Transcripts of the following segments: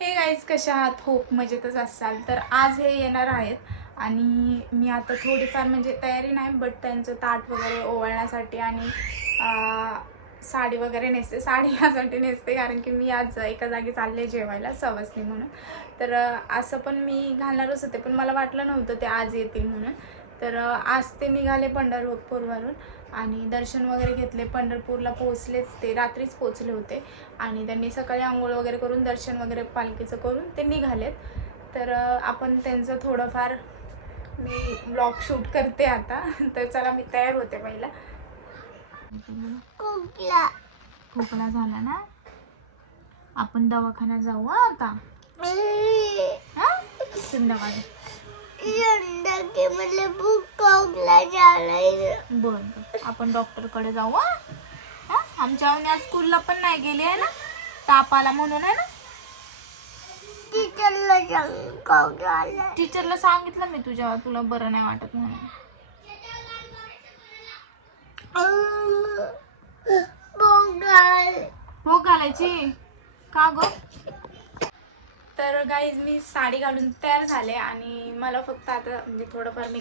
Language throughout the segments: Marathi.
हे गाईज कशा आहात? होप मजेतच असाल. तर आज हे येणार आहेत. आणि मी आता थोडीफार म्हणजे तयारी नाही बट त्यांचं ताट वगैरे ओवाळण्यासाठी आणि साडी वगैरे नेसते. साडी यासाठी नेसते कारण की मी आज एका जागी चालले जेवायला सवसनी म्हणून. तर असं पण मी घालणारच होते पण मला वाटलं नव्हतं ते आज येतील म्हणून. तर आज ते निघाले पंढरपूरवरून आणि दर्शन वगैरे घेतले. पंढरपूरला पोहोचलेच ते रात्रीच पोहोचले होते. आणि त्यांनी सकाळी आंघोळ वगैरे करून दर्शन वगैरे पालखीचं करून ते निघालेत. तर आपण त्यांचं थोडंफार मी ब्लॉग शूट करते आता. तर चला मी तयार होते पहिला. कोकला. खोकला झाला ना? आपण दवाखान्यात जाऊ हं आता? हा? मला भूक बरं आपण डॉक्टरकडे जाऊ हं? हा? आमच्या आज स्कूलला पण नाही गेली आहे ना? ताप आला म्हणून आहे ना? टीचरला सांग टीचरला सांगितलं मी तुझ्या तुला बरं नाही वाटत म्हणून. हो घालायची? का ग? तर गाईज मी साडी घालून तयार झाले आणि मला फक्त आता म्हणजे थोडंफार मी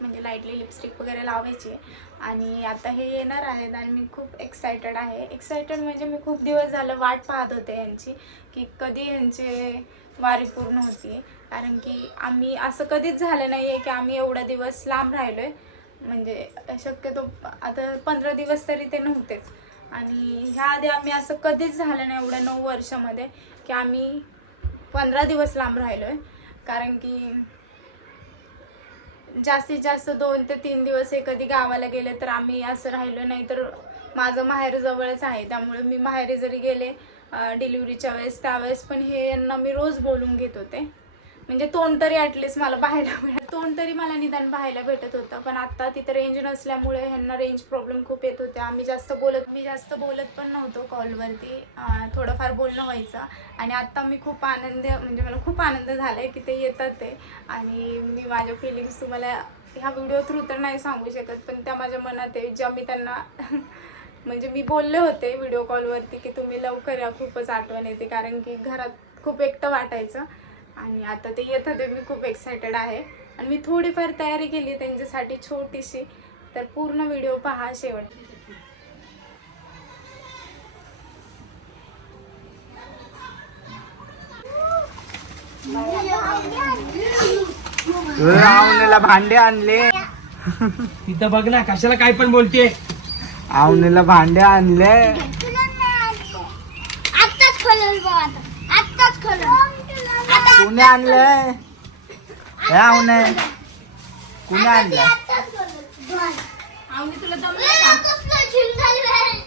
म्हणजे लाईटली लिपस्टिक वगैरे लावायची आहे. आणि आता हे येणार आहेत आणि मी खूप एक्सायटेड आहे. एक्सायटेड म्हणजे मी खूप दिवस झालं वाट पाहत होते यांची की कधी यांचे वारी पूर्ण होती कारण की आम्ही असं कधीच झालं नाही आहे की आम्ही एवढा दिवस लांब राहिलो आहे म्हणजे शक्यतो आता पंधरा दिवस तरी ते नव्हतेच. आणि ह्या आधी आम्ही असं कधीच झालं नाही एवढ्या नऊ वर्षामध्ये की आम्ही पंधरा दिवस लांब राहिलो आहे कारण की जास्तीत जास्त दोन ते तीन दिवस हे कधी गावाला गेले तर आम्ही असं राहिलो नाही तर माझं माहेर जवळच आहे. त्यामुळे मी माहेरी जरी गेले डिलिव्हरीच्या वेळेस त्यावेळेस पण हे यांना मी रोज बोलून घेत होते. म्हणजे तोंड तरी ॲटलिस्ट मला पाहायला मिळालं. तोंड तरी मला निदान पाहायला भेटत होतं. पण आता तिथं रेंज नसल्यामुळे ह्यांना रेंज प्रॉब्लेम खूप येत होते आम्ही जास्त बोलत मी जास्त बोलत पण नव्हतो कॉलवरती थोडंफार बोलणं व्हायचं. आणि आत्ता मी खूप आनंद म्हणजे मला खूप आनंद झाला आहे की ते येतात ते. आणि मी माझ्या फिलिंग्स तुम्हाला ह्या व्हिडिओ थ्रू तर नाही सांगू शकत पण त्या माझ्या मनात आहे. ज्या मी त्यांना म्हणजे मी बोलले होते व्हिडिओ कॉलवरती की तुम्ही लवकर या खूपच आठवण येते. कारण की घरात खूप एकटं वाटायचं. आणि आता ते येत होते मी खूप एक्सायटेड आहे. आणि मी थोडीफार तयारी केली त्यांच्यासाठी छोटीशी. तर पूर्ण व्हिडिओ पहा शेवट. आवनेला भांडे आणले. तिथं बघ ना कशाला काय पण बोलते आवनेला भांडे आणले. कुणी आणलंय हे आवने कुणी आणलं आत्ताच खोलल आवनी तुला दम कसलं झिंगल रे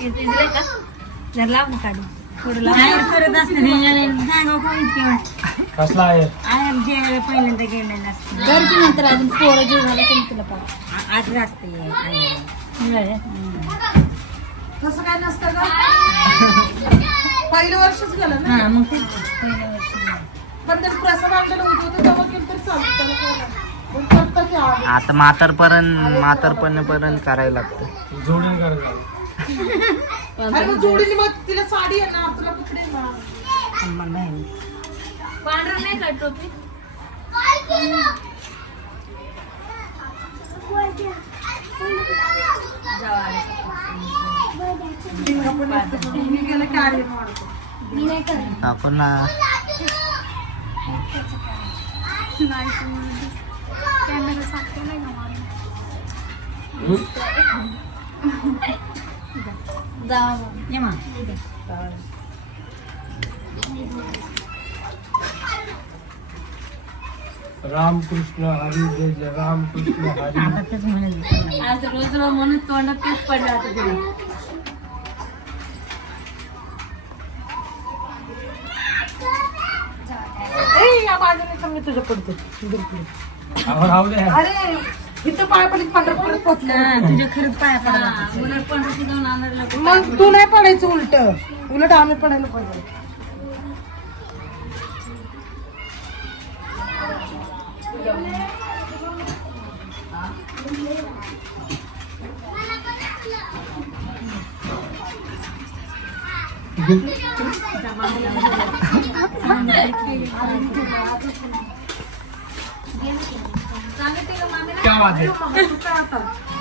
जर लाव ना काढू थोडं लाव करत असते कसला आहे जेवायला पहिल्यांदा गेलेलं असतं दर की नंतर अजून पोरं जेवायला पण तुला पाहू आठ असते तसं काय नसतं का पहिलं वर्षच गेलं ना हा मग तेच पहिल्या वर्षी पण ते प्रसाद तेव्हा केलं तरी चालतं त्याला काय नाही. पण करतं की आवाज. आता म्हातारपर्यंत म्हातारपणापर्यंत करायला लागतं जोडून करायचं अरे मग जोडीने मग तिला साडी आहे ना तुला आहे ना. पांढरं नाही का टोपी? आपण ना. कॅमेरा सारखं नाही का मला ये मा रामकृष्ण हरी जय जय रामकृष्ण हरी। आता तेच म्हणेल आज रोज रोज म्हणून तोंडात तेच पडलं आता तरी ए, या बाजूने तर मी तुझ्या पडते तुझ्या पुढे. अहो, राहू दे. अरे इथं पाय पडले पंढरपुरात पोचले. हा, तुझ्या खरंच पाया पडला मला पण जाऊन आणायला मग तू नाही पडायचं उलट. उलट आम्ही पडायला पाहिजे क्या आहे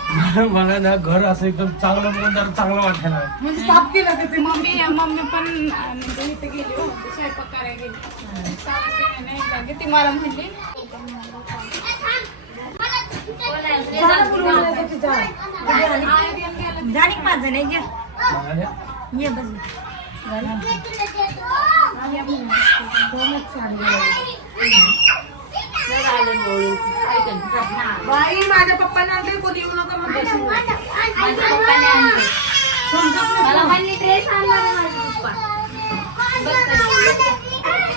मला ना घर असं एकदम चांगलं जरा चांगलं वाटायला म्हणजे साफ केलं का ते मम्मी मम्मी पण म्हणजे इथे गेली होती स्वयंपाक करायला गेली. नाही ती मला म्हणली झाली पाच जण ये मला ये बस बाई माझ्या पप्पाने आणले कोणी येऊ नका म्हणते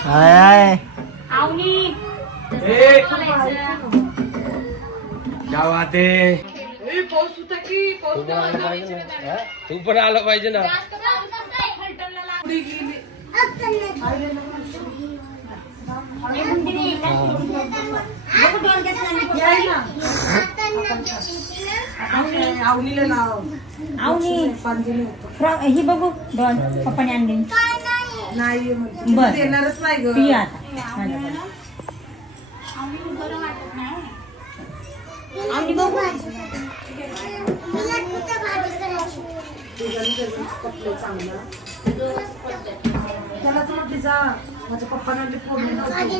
हाय हाय. ए! क्या बात आहे ए, पाऊस होता की? पाऊस तू पण आलं पाहिजे ना. हा? तू पण आलं पाहिजे ना आवलीला नाव आवनी फ्रॉक ही बघू डॉल पप्पाने आणली नाही म्हणते. बर. देणारच नाही ग पी आता आवनी बघू त्यालाच म्हटली जा. माझ्या पप्पाने आणली फोडणी नव्हती.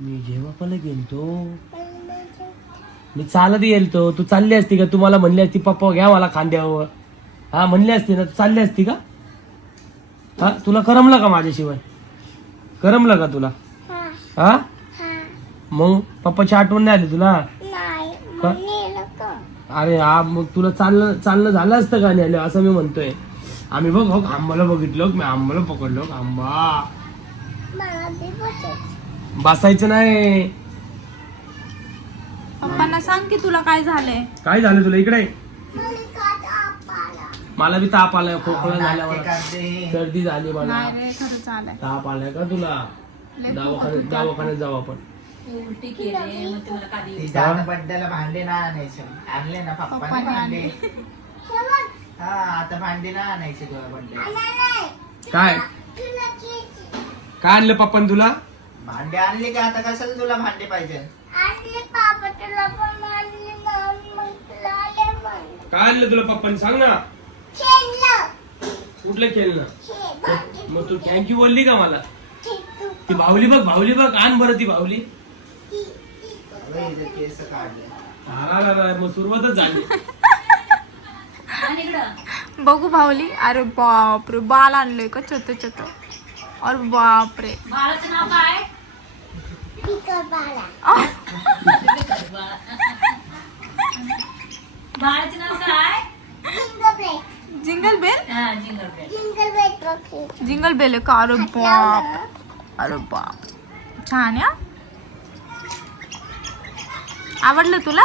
मी जेव्हा पण गेलतो. मी चालत गेलतो. तू चालली असती का? तुम्हाला म्हणली असती पप्पा घ्या मला खांद्यावर. हा म्हणली असती ना तू चालली असती का? हा तुला करमलं का माझ्याशिवाय? करमलं का तुला? हा. मग पप्पाची आठवण नाही आली तुला? का? अरे हा मग तुला चालणं चालणं झालं असतं का नाही? असं मी म्हणतोय. आम्ही बघ हो आंबाला बघितलो मी आंबाला पकडलो आंबा. बसायचं नाही. पप्पांना सांग की तुला काय झालंय. काय झालं तुला? इकडे मला बी ताप आलाय खोकला झाला मला सर्दी झाली मला. नाही रे खरंच आलंय ताप आलाय का तुला? दवाखान्यात दवाखान्यात जाऊ आपण. बड्डेला भांडे ना आणायचे. आणले ना पप्पाने पप्पाने भांडे. हा आता भांडे ना आणायचे तुला बड्डे. काय? काय आणलं पप्पान तुला? भांडे आणले का आता कशाला तुला भांडे पाहिजे? काय आणलं तुला पप्पाने? सांग ना. कुठलं खेळणं? मग तू थँक्यू बोलली का मला? ती भावली बघ भावली बघ. आण बरं ती भावली हिचे केस काढले. ना, ना, मग सुरुवातच झाली. बघू भाऊली अरे बापरे बाल आणलोय का छोट छोट? अरे बापरे. Jingle bell. हा जिंगल बेल. जिंगल बेल आहे का? अरे बाप. अरे बाप. छान या आवडलं तुला?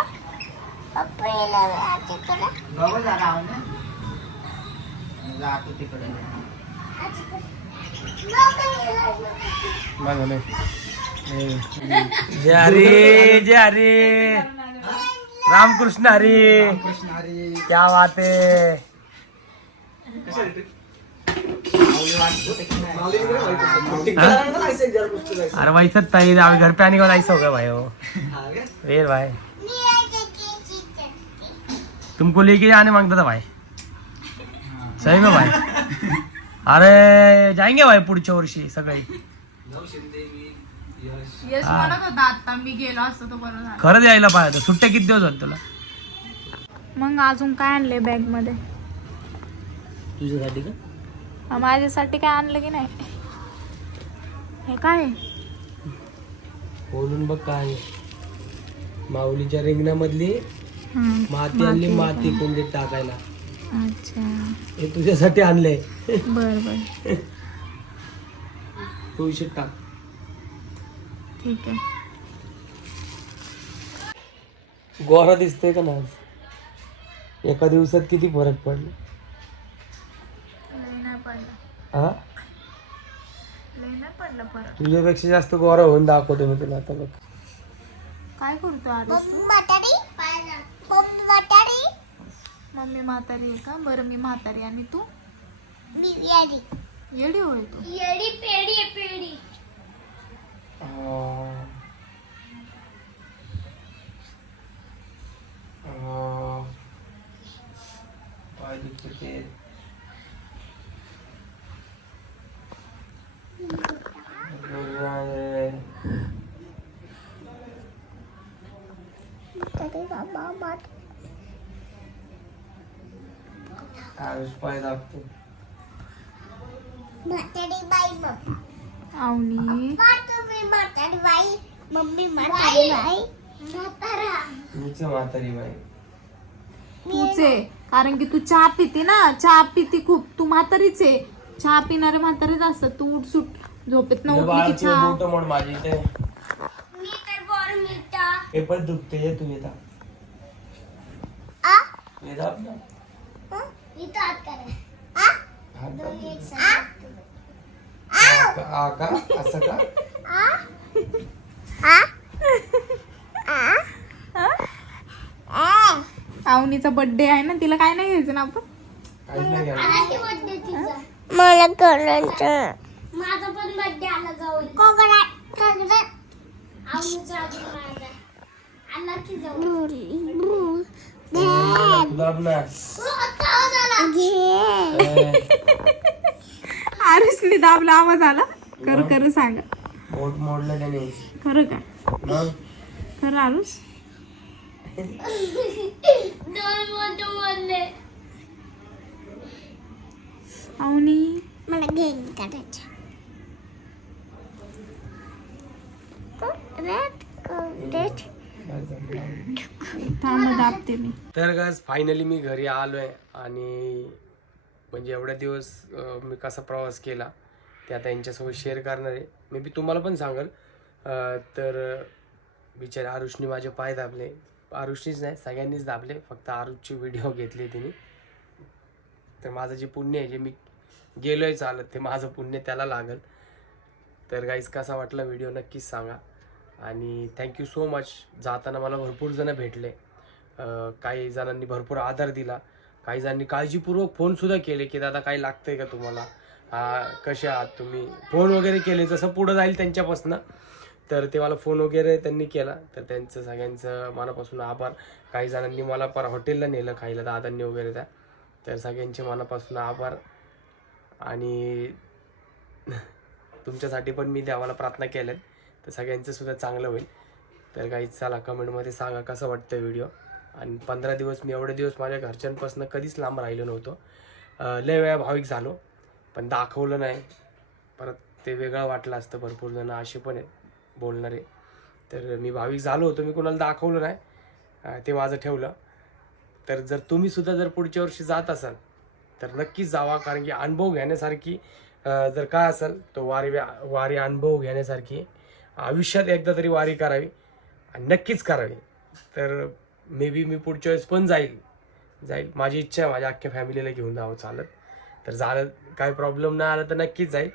जय हरी जय हरी. रामकृष्ण हरी. क्या बात है. अरे भाई सर ताई आम्ही घर पे आने का ऐसा हो गया भाई वो वेर भाई. तुमको लेके जाने मांगता था भाई? सही में भाई? अरे जाएंगे भाई पुढच्या वर्षी सगळे. यश म्हणत होता आता मी गेलो असतो तो बरं झालं. खरंच यायला पाहिजे होतं. सुट्ट्या किती दिवस झाले तुला? मग अजून काय आणले बॅगमध्ये? तुझ्यासाठी का? हा, माझ्यासाठी काय आणलं की नाही? हे काय? बोलून बघ काय. माऊलीच्या रिंगणामधली हम्म, माती आणली माती कुंडीत टाकायला. अच्छा. हे तुझ्यासाठी आणलंय. बर बर. तुळशीत टाक. ठीक आहे. गोरा दिसतोय का ना एका दिवसात किती फरक पडलं? हा? तुझ्यापेक्षा जास्त गोरा होऊन दाखवतो मी तुला आता बघ. काय करतो आरुष तू? म्हातारी? मम्मी म्हातारी? मम्मी म्हातारी आहे का? बरं मी म्हातारी. आणि तू? मी येडी. येडी होय तू. येडी पेडी आहे पेडी पाय दुखते आयुष पाय दाखतो म्हातारी बाई मग आवनी तुम्ही म्हातारी बाई मम्मी म्हातारी बाई म्हातारा मीच म्हातारी बाई तूच आहे कारण की तू चहा पिते ना चहा पिते खूप. तू म्हातारीच आहे. चहा पिणारे म्हातारीच असतात. तू उठ सुट. झोपेत न उठली की चहा. मोड माझी बोर हे पण दुखते हे तू येता आ? हे दाब ना. इथं हात करा. आ? हात दाब. एक साथ आ? का- आ का? असं का? आवनीचा बर्थडे आहे ना तिला काय नाही घ्यायचं ना आपण? काहीच नाही. मला करायचं. माझा पण बर्थडे आला जवळ कोकणात कोकणात. आवडीचा अजून माझा आला की जवळ तू दाब ना ए, आरुषने दाबला आवाज आला. कर कर सांगा. बोट मोडलं त्याने. खरं का? मग? खरं आरुष? मला गेम करायचं थांब दाबते मी तर गज फायनली मी घरी आलो आहे आणि म्हणजे एवढ्या दिवस मी कसा प्रवास केला ते आता यांच्यासोबत शेअर करणार आहे. मे बी तुम्हाला पण सांगाल. तर बिचारे आरुषनी माझे पाय दाबले. आरुषनीच नाही सगळ्यांनीच दाबले. फक्त आरुषची व्हिडिओ घेतली तिने. तर माझं जे पुण्य आहे जे मी गेलो आहे चालत ते माझं पुण्य त्याला लागल. तर गाईज कसा वाटला व्हिडिओ नक्कीच सांगा. आणि थँक्यू सो मच जाताना मला भरपूर जण भेटले. काही जणांनी भरपूर आधार दिला. काही जणांनी काळजीपूर्वक फोनसुद्धा केले की दादा काही लागतं आहे का तुम्हाला? हा कसे आहात तुम्ही? फोन वगैरे केले जसं पुढं जाईल त्यांच्यापासनं. तर ते मला फोन वगैरे त्यांनी केला. तर त्यांचं सगळ्यांचं मनापासून आभार. काही जणांनी मला पर हॉटेलला नेलं खायला दादांनी वगैरे त्या. तर सगळ्यांचे मनापासून आभार. आणि तुमच्यासाठी पण मी देवाला प्रार्थना केल्यात तर सगळ्यांचं सुद्धा चांगलं होईल. तर काही चला कमेंटमध्ये सांगा कसं वाटतं व्हिडिओ आणि पंधरा दिवस मी एवढे दिवस माझ्या घरच्यांपासून कधीच लांब राहिलो नव्हतो. लय वेळा भाविक झालो पण दाखवलं नाही. परत ते वेगळं वाटलं असतं भरपूर जण असे पण आहे बोलणारे. तर मी भाविक झालो होतो मी कोणाला दाखवलं नाही. ते माझं ठेवलं. तर जर तुम्ही सुद्धा जर पुढच्या वर्षी जात असाल तर नक्कीच जावा कारण की अनुभव घेण्यासारखी जर काय असेल तो वारी वारी अनुभव घेण्यासारखी. आयुष्यात एकदा तरी वारी करावी आणि नक्कीच करावी. तर मे बी मी पुढच्या वेळेस पण जाईल. जाईल. माझी इच्छा आहे माझ्या अख्ख्या फॅमिलीला घेऊन जावं चालत. तर झालं काय प्रॉब्लेम नाही आला तर नक्कीच जाईल.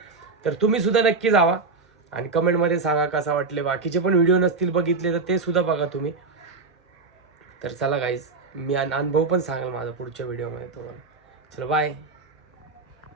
तर तुम्ही सुद्धा नक्की जावा आणि कमेंटमध्ये सांगा कसा वाटले. बाकीचे पण व्हिडिओ नसतील बघितले तर ते सुद्धा बघा तुम्ही. तर चला गाईज मी अनुभव पण सांगाल माझा पुढच्या व्हिडिओमध्ये तुम्हाला. चलो बाय